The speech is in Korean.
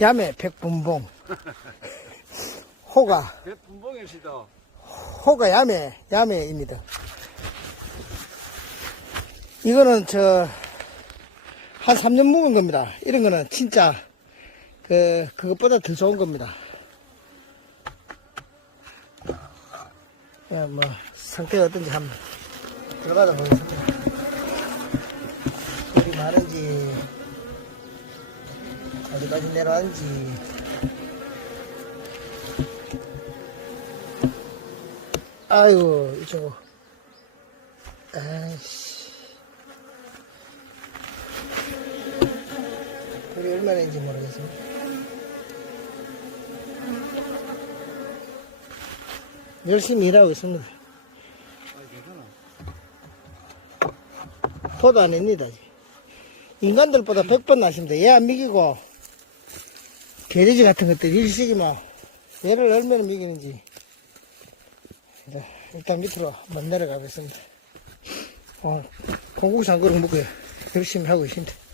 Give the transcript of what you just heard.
야매 백분봉. 호가, 백분봉이시다. 호가 야매, 야매입니다. 이거는 저, 한 3년 묵은 겁니다. 이런 거는 진짜, 그, 그것보다 더 좋은 겁니다. 야, 뭐, 상태가 어떤지 한번 들어가다 보겠습니다. 물이 많은지, 어디까지 내려왔는지. 아이고, 이쪽으로. 아이씨. 물이 얼마나 있는지 모르겠습니다. 열심히 일하고 있습니다. 포도 안 했니다. 인간들보다 100번 나십니다. 얘 안 미기고, 개돼지 같은 것들 일식이만, 얘를 얼마나. 자, 일단 밑으로 한번 내려가겠습니다. 어, 공국산 그릇 먹고 열심히 하고 있습니다.